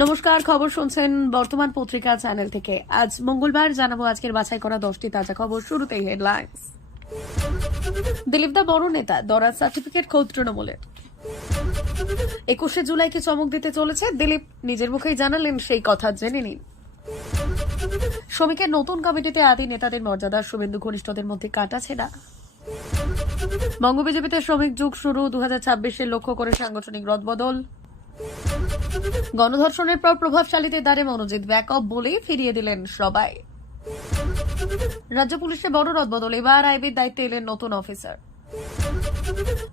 নমস্কার, খবর শুনছেন বর্তমান পত্রিকা চ্যানেল থেকে। আজ মঙ্গলবার জানাবো আজকের বাছাই করা 10টি তাজা খবর। শুরুতেই হেডলাইন্স। দিলীপ দা বড় নেতা, দরাজ সার্টিফিকেট খোদ তৃণমূলের। 21শে জুলাইকে চমক দিতে চলেছে দিলীপ, নিজের মুখেই জানালেন সেই কথা, জেনে নিন। শ্রমিকের নতুন কমিটিতে আদি নেতাদের মর্যাদা, শুভেন্দু ঘনিষ্ঠদের মধ্যে কাটাছেড়া। বঙ্গ বিজেপিতে শ্রমিক যুগ শুরু, 2026-এর লক্ষ্য করে সাংগঠনিক রদবদল। গণধর্ষণের পর প্রভাবশালীদের দ্বারে মনোজিৎ ব্যাকআপ বলেই ফিরিয়ে দিলেন সবাই। রাজ্য পুলিশে বড় রদবদল, এবার আইবির দায়িত্বে এলেন নতুন অফিসার।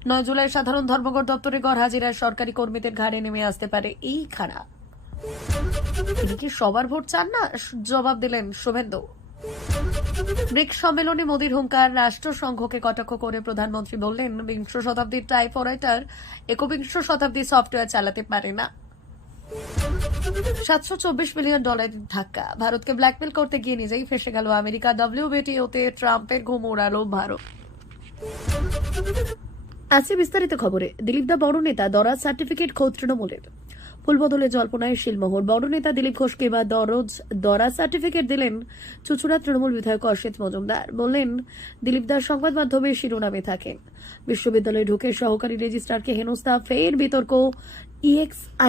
9 জুলাই সাধারণ ধর্মঘট, দপ্তরে গড় হাজিরায় সরকারি কর্মীদের ঘাড়ে নেমে আসতে পারে এই খাড়া। তিনি কি সবার ভোট চান না? জবাব দিলেন শুভেন্দু। ব্রিক্স সম্মেলনে মোদির হুঙ্কার, রাষ্ট্রসংঘকে কটাক্ষ করে প্রধানমন্ত্রী বললেন, বিংশ শতাব্দীর টাইপরাইটার 21 শতাব্দী সফটওয়্যার চালাতে পারে না। $724 মিলিয়ন ধাক্কা, ভারতকে ব্ল্যাকমেল করতে গিয়ে নিজেই ফেসে গেল আমেরিকা। WTO-তে ট্রাম্পের ঘুম উড়ালো ভারত। আছে বিস্তারিত খবরে। দিলীপ দা বড় নেতা, দরাজ সার্টিফিকেট খোদ তৃণমূলের। ফুলবদলে জল্পনায় শিলমোহর, বড় নেতা দিলীপ ঘোষকে এবার দরাজ সার্টিফিকেট দিলেন চুচুড়া তৃণমূল বিধায়ক অসিত মজুমদার। বললেন, দিলীপ দাস সংবাদ মাধ্যমে শিরোনামে থাকেন। বিশ্ববিদ্যালয়ে ঢুকে সহকারী রেজিস্ট্রারকে হেনস্থা, ফের বিতর্ক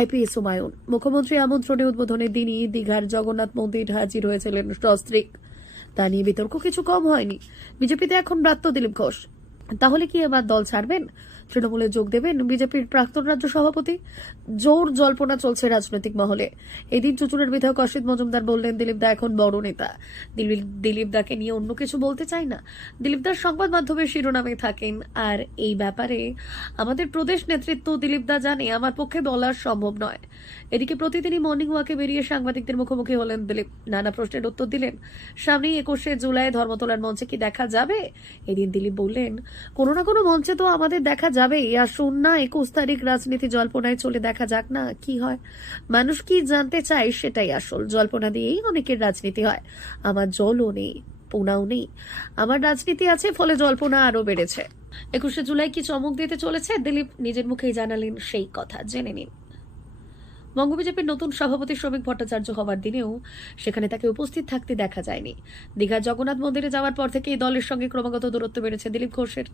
IPS হুমায়ুন। মুখ্যমন্ত্রী আমন্ত্রণে উদ্বোধনের দিনই দীঘার জগন্নাথ মন্দির হাজির হয়েছিলেন সস্ত্রীক। তা নিয়ে বিতর্ক কিছু কম হয়নি। বিজেপিতে এখন ব্রাত্য দিলীপ ঘোষ। তাহলে কি এবার দল ছাড়বেন, তৃণমূলে যোগ দেবেন? বিজেপির প্রাক্তন রাজ্য সভাপতি। জোর জল্পনা চলছে রাজনৈতিক মহলে। এদিন চুচুড়ার বিধায়ক অসিত মজুমদার বললেন, দিলীপ দা এখন বড় নেতা। দিলীপ দাকে নিয়ে অন্য কিছু বলতে চাই না। দিলীপ দার সংবাদ মাধ্যমের শিরোনামে থাকেন, আর এই ব্যাপারে আমাদের প্রদেশ নেতৃত্ব দিলীপ দা জানে আমার পক্ষে বলা সম্ভব নয়। এদিকে প্রতিদিনই মর্নিং ওয়াকে বেরিয়ে সাংবাদিকদের মুখোমুখি হলেন দিলীপ, নানা প্রশ্নের উত্তর দিলেন। সামনেই 21শে জুলাই ধর্মতলার মঞ্চে কি দেখা যাবে? এদিন দিলীপ বললেন, কোনো না কোনো মঞ্চে তো আমাদের দেখা যাবেই। আসুন না 21 তারিখ রাজনীতি জল্পনায় চলে দেখা যাক না কি হয়। মানুষ কি জানতে চায় সেটাই আসল। জল্পনা দিয়েই অনেকের রাজনীতি হয়। আমার জলও নেই, পোনাও নেই, আমার রাজনীতি আছে, ফলে জল্পনা আরো বেড়েছে। 21শে জুলাই কি চমক দিতে চলেছে দিলীপ, নিজের মুখেই জানালেন সেই কথা, জেনে নিন। বঙ্গ বিজেপির নতুন সভাপতি শ্রমিক ভট্টাচার্য হওয়ার দিনেও সেখানে তাকে উপস্থিত থাকতে দেখা যায়নি। দীঘার জগন্নাথ মন্দিরে যাওয়ার পর থেকে এই দলের সঙ্গে ক্রমাগত দূরত্ব বেড়েছে দিলীপ ঘোষের,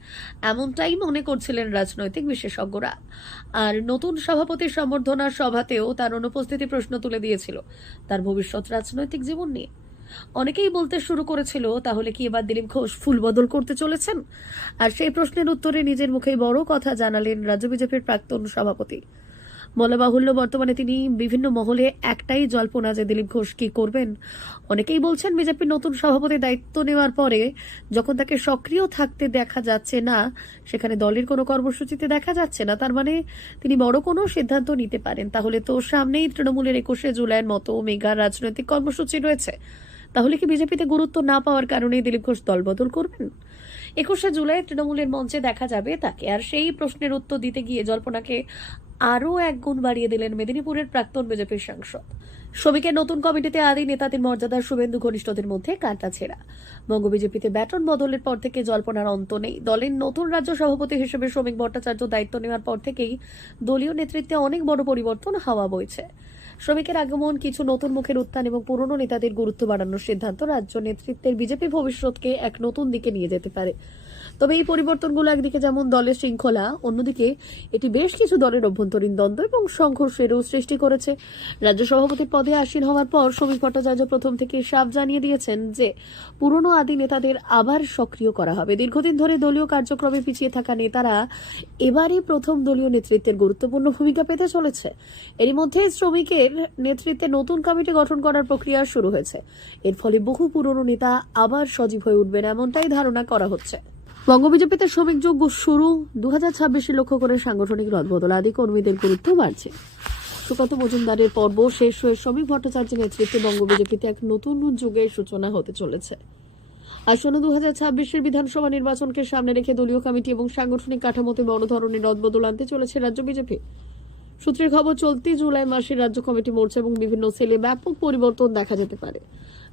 এমনটাই মনে করছিলেন রাজনৈতিক বিশেষজ্ঞরা। আর নতুন সভাপতির সম্বর্ধনা সভাতেও তার অনুপস্থিতি প্রশ্ন তুলে দিয়েছিল তার ভবিষ্যৎ রাজনৈতিক জীবন নিয়ে। অনেকেই বলতে শুরু করেছিল, তাহলে কি এবার দিলীপ ঘোষ ফুল বদল করতে চলেছেন? আর সেই প্রশ্নের উত্তরে নিজের মুখেই বড় কথা জানালেন রাজ্য বিজেপির প্রাক্তন সভাপতি। বলা বাহুল্য, বর্তমানে তিনি বিভিন্ন মহলে একটাই জল্পনা যে দিলীপ ঘোষ কি করবেন। অনেকেই বলছেন, বিজেপির নতুন সভাপতির দায়িত্ব নেওয়ার পরে যখন তাকে সক্রিয় থাকতে দেখা যাচ্ছে না, সেখানে দলের কোনো কর্মসূচিতে দেখা যাচ্ছে না, তার মানে তিনি বড় কোনো সিদ্ধান্ত নিতে পারেন। তাহলে তো সামনেই তৃণমূলের 21শে জুলাইয়ের মতো মেগা রাজনৈতিক কর্মসূচি রয়েছে। তাহলে কি বিজেপিতে গুরুত্ব না পাওয়ার কারণে দিলীপ ঘোষ দলবদল করবেন? 21শে জুলাই তৃণমূলের মঞ্চে দেখা যাবে তাকে। আর সেই প্রশ্নের উত্তর দিতে গিয়ে জল্পনাকে আরও এক গুণ বাড়িয়ে দিলেন মেদিনীপুরের প্রাক্তন বিজেপির সাংসদ। শ্রমিকের নতুন কমিটিতে আদি নেতাদের মর্যাদার, শুভেন্দু ঘনিষ্ঠদের মধ্যে কাঁটাছেঁড়া। বঙ্গ বিজেপিতে ব্যাটন বদলের পর থেকে জল্পনার অন্ত নেই। দলের নতুন রাজ্য সভাপতি হিসেবে শ্রমিক ভট্টাচার্য দায়িত্ব নেওয়ার পর থেকেই দলীয় নেতৃত্বে অনেক বড় পরিবর্তন হাওয়া বইছে। শ্রমিকের আগমন, কিছু নতুন মুখের উত্থান এবং পুরনো নেতাদের গুরুত্ব বাড়ানোর সিদ্ধান্ত রাজ্য নেতৃত্বের বিজেপি ভবিষ্যৎকে এক নতুন দিকে নিয়ে যেতে পারে। তবে এই পরিবর্তনগুলো একদিকে যেমন দলের শৃঙ্খলা, অন্যদিকে এটি বেশ কিছু দলের অভ্যন্তরীণ দ্বন্দ্ব এবং সংঘর্ষেরও সৃষ্টি করেছে। রাজ্য সভাপতির পদে আসীন হওয়ার পর শ্রমিক ভট্টাচার্য প্রথম থেকে সাফ জানিয়ে দিয়েছেন যে পুরনো আদি নেতাদের আবার সক্রিয় করা হবে। দীর্ঘদিন ধরে দলীয় কার্যক্রমে পিছিয়ে থাকা নেতারা এবারই প্রথম দলীয় নেতৃত্বের গুরুত্বপূর্ণ ভূমিকা পেতে চলেছে। এরই মধ্যে শ্রমিকের নেতৃত্বে নতুন কমিটি গঠন করার প্রক্রিয়া শুরু হয়েছে। এর ফলে বহু পুরনো নেতা আবার সজীব হয়ে উঠবেন, এমনটাই ধারণা করা হচ্ছে। বঙ্গ বিজেপিতে শ্রমিক যুগ শুরু, 2026 লক্ষ্য করে সাংগঠনিক রদবদল, আদি কর্মীদের গুরুত্ব বাড়ছে। সুকান্ত মজুমদারের পর্ব শেষ হয়ে শ্রমিক ভট্টাচার্যের নেতৃত্বে বঙ্গ বিজেপিতে এক নতুন যুগের সূচনা হতে চলেছে। আসন্ন 2026 বিধানসভা নির্বাচনকে সামনে রেখে দলীয় কমিটি এবং সাংগঠনিক কাঠামোতে বড় ধরনের রদবদল আনতে চলেছে রাজ্য বিজেপি। সূত্রের খবর, চলতি জুলাই মাসে রাজ্য কমিটি মোর্চা এবং বিভিন্ন সেলে ব্যাপক পরিবর্তন দেখা যেতে পারে।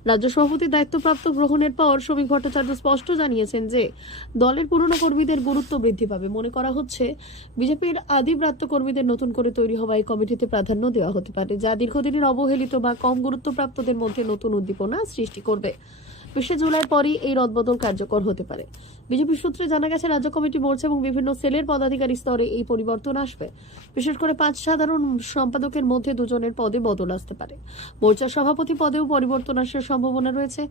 রাজ্য সভাপতির দায়িত্বপ্রাপ্ত গ্রহণের পর শ্রমিক ভট্টাচার্য স্পষ্ট জানিয়েছেন যে দলের পুরনো কর্মীদের গুরুত্ব বৃদ্ধি পাবে। মনে করা হচ্ছে বিজেপির আদিপ্রাপ্ত কর্মীদের নতুন করে তৈরি হওয়া এই কমিটিতে প্রাধান্য দেওয়া হতে পারে, যা দীর্ঘদিনের অবহেলিত বা কম গুরুত্বপ্রাপ্তদের মধ্যে নতুন উদ্দীপনা সৃষ্টি করবে। 20 জুলাইয়ের পরই এই রদবদল কার্যকর হতে পারে। বিজেপি সূত্রে জানা গেছে, রাজ্য কমিটি মোর্চা এবং বিভিন্ন সেলের পদাধিকারী স্তরে এই পরিবর্তন আসবে। বিশেষ করে 5 সাধারণ সম্পাদকের মধ্যে 2 জনের পদে বদল আসতে পারে। মোর্চার সভাপতি পদেও পরিবর্তন আসার সম্ভাবনা রয়েছে।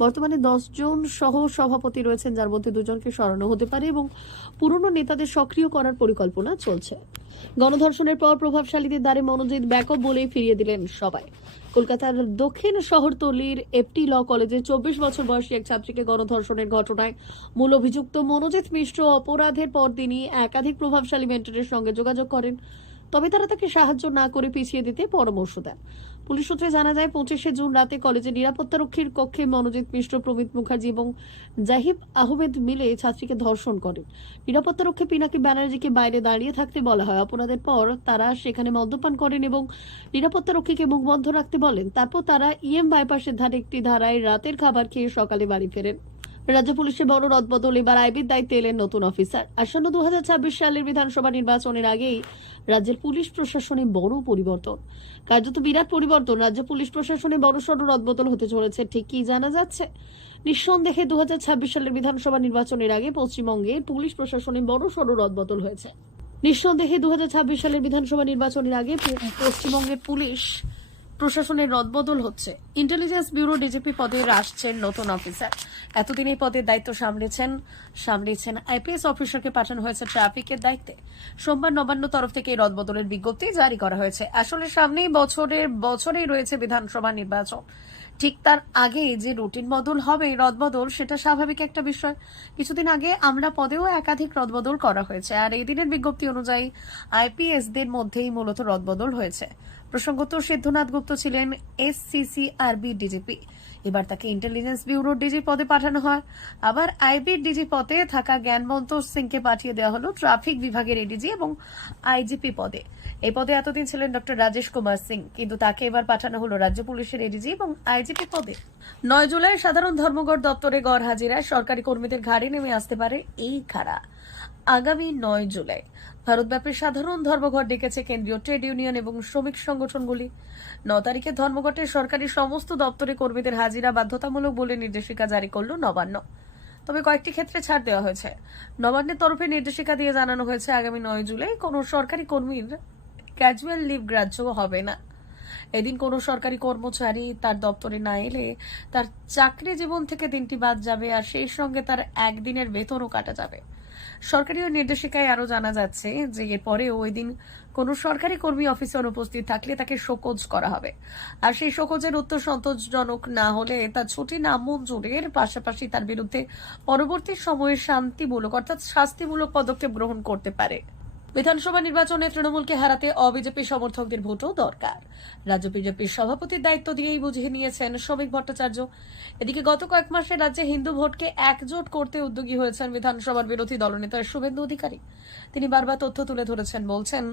বর্তমানে 10 জন সহ সভাপতি রয়েছেন, যার মধ্যে 2 জনকে সরানো হতে পারে এবং পুরনো নেতাদের সক্রিয় করার পরিকল্পনা চলছে। গণধর্ষণের পর প্রভাবশালীদের দ্বারে মনোজিৎ ব্যাকআপ বলেই ফিরিয়ে দিলেন সবাই। কলকাতার দক্ষিণ শহরতলির এফটি ল কলেজে 24 বছর বয়সী এক ছাত্রীকে গণধর্ষণের ঘটনায় মূল অভিযুক্ত মনোজিৎ মিশ্র অপরাধের পরদিনই একাধিক প্রভাবশালী মেন্টরের সঙ্গে যোগাযোগ করেন। তবে তারা তাকে সাহায্য না করে পিছিয়ে দিতে পরামর্শ দেন। পুলিশ সূত্রে জানা যায়, 25 জুন রাতে কলেজের নিরাপত্তারক্ষীর কক্ষে মনোজিৎ মিশ্র, প্রমিত মুখার্জি এবং জাহিব আহমেদ মিলে ছাত্রীকে ধর্ষণ করেন। নিরাপত্তারক্ষী পিনাকি ব্যানার্জিকে বাইরে দাঁড়িয়ে থাকতে বলা হয়। অপরাধের পর তারা সেখানে মদ্যপান করেন এবং নিরাপত্তারক্ষীকে মুখ বন্ধ রাখতে বলেন। তারপর তারা বাইপাসের ধারে একটি ধারায় রাতের খাবার খেয়ে সকালে বাড়ি ফেরেন। রাজ্য পুলিশের বড় রদবদল, এবার আইবির দায়িত্বে এলেন নতুন অফিসার। আসন্ন 2026 সালের বিধানসভা নির্বাচনের আগেই রাজ্যের পুলিশ প্রশাসনে বড় পরিবর্তন। কার্যত বিরাট পরিবর্তন। রাজ্য পুলিশ প্রশাসনে বড়সড় রদবদল হতে চলেছে। ঠিক কি জানা যাচ্ছে? নিঃসন্দেহে 2026 সালের বিধানসভা নির্বাচনের আগে পশ্চিমবঙ্গে পুলিশ প্রশাসনে বড়সড় রদবদল হয়েছে। নিঃসন্দেহে 2026 সালের বিধানসভা নির্বাচনের আগে পশ্চিমবঙ্গের পুলিশ প্রশাসনের রদবদল হচ্ছে। ইন্টেলিজেন্স ব্যুরো ডিজিপি পদে আসছেন নতুন অফিসার। এতদিন এই পদের দায়িত্ব সামলেছেন আইপিএস অফিসারকে পাঠানো হয়েছে ট্রাফিকের দায়িত্বে। সোমবার নবান্ন তরফ থেকে এই রদবদলের বিজ্ঞপ্তি জারি করা হয়েছে। আসলে সামনেই বছরেই রয়েছে বিধানসভা নির্বাচন। ঠিক তার আগে যে রুটিন বদল হবে, রদবদল, সেটা স্বাভাবিক একটা বিষয়। কিছুদিন আগে আমরা পদেও একাধিক রদবদল করা হয়েছে, আর এই দিনের বিজ্ঞপ্তি অনুযায়ী আইপিএসদের মধ্যেই মূলত রদবদল হয়েছে। প্রসঙ্গত, সিদ্ধনাথ গুপ্ত ছিলেন SCCRB ডিজিপি, এবার তাকে ইন্টেলিজেন্স ব্যুরোর ডিজি পদে পাঠানো হয়। আবার আইবির ডিজি পদে থাকা জ্ঞানবন্ত সিংকে পাঠিয়ে দেওয়া হলো ট্রাফিক বিভাগের এডিজি এবং আইজিপি পদে। এই পদে এতদিন ছিলেন ডক্টর রাজেশ কুমার সিং, কিন্তু তাকে এবার পাঠানো হলো রাজ্য পুলিশের এডিজি এবং আইজিপি পদে। 9 জুলাই সাধারণ ধর্মঘট দপ্তরে গড় হাজিরায় সরকারি কর্মীদের ঘাড়ে নেমে আসতে পারে এই খাড়া। আগামী 9 জুলাই ভারতব্যাপী সাধারণ ধর্মঘট ডেকেছে কেন্দ্রীয় ট্রেড ইউনিয়ন এবং শ্রমিক সংগঠনগুলি। 9 তারিখে ধর্মঘটে সরকারি সমস্ত দপ্তরে কর্মীদের হাজিরা বাধ্যতামূলক বলে নির্দেশিকা জারি করল নবান্ন। তবে কয়েকটি ক্ষেত্রে ছাড় দেওয়া হয়েছে। নবান্নের তরফে নির্দেশিকা দিয়ে জানানো হয়েছে, আগামী 9 জুলাই কোনো সরকারি কর্মীর ক্যাজুয়াল লিভ গ্রাহ্য হবে না। এদিন কোনো সরকারি কর্মচারী তার দপ্তরে না এলে তার চাকরি জীবন থেকে দিনটি বাদ যাবে, আর সেই সঙ্গে তার একদিনের বেতনও কাটা যাবে। সরকারি ওই নির্দেশিকায় আরো জানা যাচ্ছে যে এরপরেও ওই দিন কোনো সরকারি কর্মী অফিসে অনুপস্থিত থাকলে তাকে শোকজ করা হবে, আর সেই শোকজের উত্তর সন্তোষজনক না হলে তার ছুটি নামঞ্জুরের পাশাপাশি তার বিরুদ্ধে পরবর্তী সময়ে শান্তিমূলক অর্থাৎ শাস্তিমূলক পদক্ষেপ গ্রহণ করতে পারে। বিধানসভা নির্বাচনে তৃণমূলকে হারাতে অবিজেপি সমর্থকদের ভোটও দরকার। রাজ্য বিজেপির সভাপতির দায়িত্ব দিয়েই বুঝিয়ে নিয়েছেন শ্রমিক ভট্টাচার্য। এদিকে গত কয়েক মাসে রাজ্যে হিন্দু ভোটকে একজোট করতে উদ্যোগী হয়েছেন বিধানসভার বিরোধী দলনেতা শুভেন্দু অধিকারী। তিনি বারবার তথ্য তুলে ধরেছেন, বলছেন,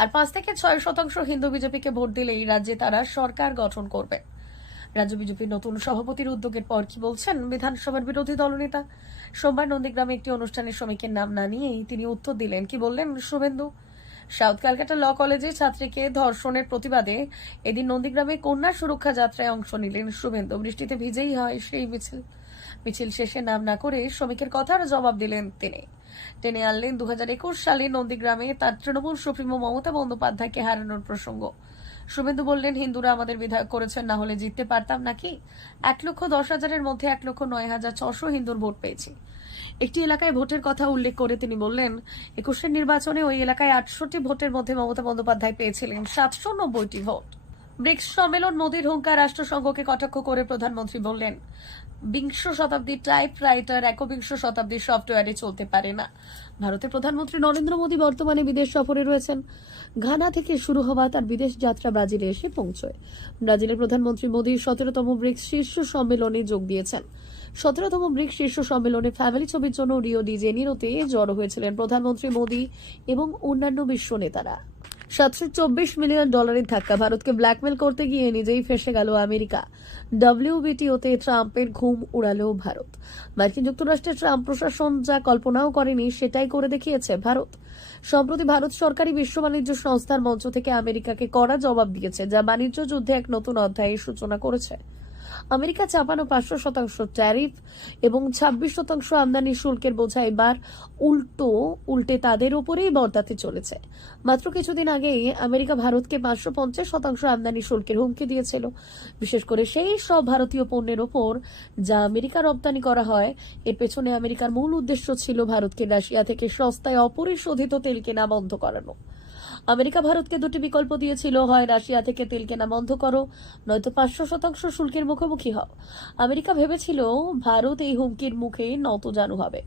আর 5 থেকে 6% হিন্দু বিজেপিকে ভোট দিলেই রাজ্যে তারা সরকার গঠন করবে। রাজ্য বিজেপির নতুন সভাপতির উদ্যোগের পর কি বলছেন বিধানসভার বিরোধী দলনেতা? সোমবার নন্দীগ্রামে একটি অনুষ্ঠানে শ্রমিকের নাম না নিয়েই তিনি উত্তর দিলেন। কি বললেন শুভেন্দু? সাউথ ক্যালকাটা ল কলেজে ছাত্রীকে ধর্ষণের প্রতিবাদে এদিন নন্দীগ্রামে কন্যা সুরক্ষা যাত্রায় অংশ নিলেন শুভেন্দু। বৃষ্টিতে ভিজেই হয় সেই মিছিল শেষে নাম না করে শ্রমিকের কথার জবাব দিলেন তিনি। টেনে আনলেন 2021 সালে নন্দীগ্রামে তার তৃণমূল সুপ্রিমো মমতা বন্দ্যোপাধ্যায়কে হারানোর প্রসঙ্গ। শুভেন্দু বললেন, হিন্দুরা আমাদের বিধায়ক করেছেন, না হলে জিততে পারতাম নাকি? 1,10,000-এর মধ্যে 1,09,600 হিন্দুর ভোট পেয়েছি। একটি এলাকায় ভোটের কথা উল্লেখ করে তিনি বললেন, 21 নির্বাচনে ওই এলাকায় 800টি ভোটের মধ্যে মমতা বন্দ্যোপাধ্যায় পেয়েছিলেন 790টি ভোট। ব্রিক্স সম্মেলন মোদির হুঙ্কার, রাষ্ট্রসংঘকে কটাক্ষ করে প্রধানমন্ত্রী বললেন, 20 শতাব্দীর টাইপরাইটার 21 শতাব্দীর সফটওয়্যারে চলতে পারে না। ভারতের প্রধানমন্ত্রী নরেন্দ্র মোদী বর্তমানে বিদেশ সফরে রয়েছেন। ঘানা থেকে শুরু হওয়া তার বিদেশ যাত্রা ব্রাজিলে এসে পৌঁছয়। ব্রাজিলের প্রধানমন্ত্রী মোদী 17তম ব্রিক্স শীর্ষ সম্মেলনে যোগ দিয়েছেন। 17তম ব্রিক্স শীর্ষ সম্মেলনে ফ্যামিলি ছবির জন্য রিও ডি জেনিরোতে জড়ো হয়েছিলেন প্রধানমন্ত্রী মোদী এবং অন্যান্য বিশ্ব নেতারা। $724 মিলিয়ন ধাক্কা। ভারতকে ব্ল্যাকমেল করতে গিয়ে নিজেই ফেঁসে গেল আমেরিকা। WTOতে ট্রাম্পের ঘুম উড়ালো ভারত। মার্কিন যুক্তরাষ্ট্রের ট্রাম্প প্রশাসন যা কল্পনাও করেনি সেটাই করে দেখিয়েছে ভারত। সম্প্রতি ভারত সরকারি বিশ্ব বাণিজ্য সংস্থার মঞ্চ থেকে আমেরিকাকে কড়া জবাব দিয়েছে, যা বাণিজ্য যুদ্ধে এক নতুন অধ্যায়ের সূচনা করেছে। আমেরিকা চাপানো 500% ট্যারিফ এবং 26% আমদানি শুল্কের বোঝা এবার উল্টে তাদের উপরেই বর্তাতে চলেছে। মাত্র কিছুদিন আগেই আমেরিকা ভারতকে 550% আমদানি শুল্কের হুমকি দিয়েছিল, বিশেষ করে সেই সব ভারতীয় পণ্যের ওপর যা আমেরিকা রপ্তানি করা হয়। এর পেছনে আমেরিকার মূল উদ্দেশ্য ছিল ভারতকে রাশিয়া থেকে সস্তায় অপরিশোধিত তেল কেনা বন্ধ করানো। আমেরিকা ভারতকে দুটি বিকল্প দিয়েছিল, হয় রাশিয়া থেকে তেল কেনা বন্ধ করো, নয়তো 500% শুল্কের মুখোমুখি হও। আমেরিকা ভেবেছিল ভারত এই হুমকির মুখে নতজানু হবে,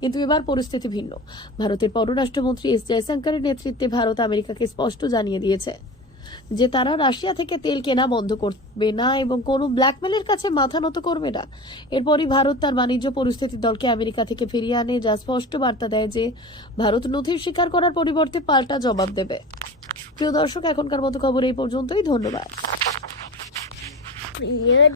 কিন্তু এবার পরিস্থিতি ভিন্ন। ভারতের পররাষ্ট্রমন্ত্রী এস জয়শঙ্করের নেতৃত্বে ভারত আমেরিকাকে স্পষ্ট জানিয়ে দিয়েছে যে তারা রাশিয়া থেকে তেল কেনা বন্ধ করবে না এবং কোনো ব্ল্যাকমেলের কাছে মাথা নত করবে না। এরপরই ভারত তার বাণিজ্য পরিস্থিতির দলকে আমেরিকা থেকে ফিরিয়ে আনে, যা স্পষ্ট বার্তা দেয় যে ভারত নথি স্বীকার করার পরিবর্তে পাল্টা জবাব দেবে। প্রিয় দর্শক, এখনকার মতো খবর এই পর্যন্তই। ধন্যবাদ।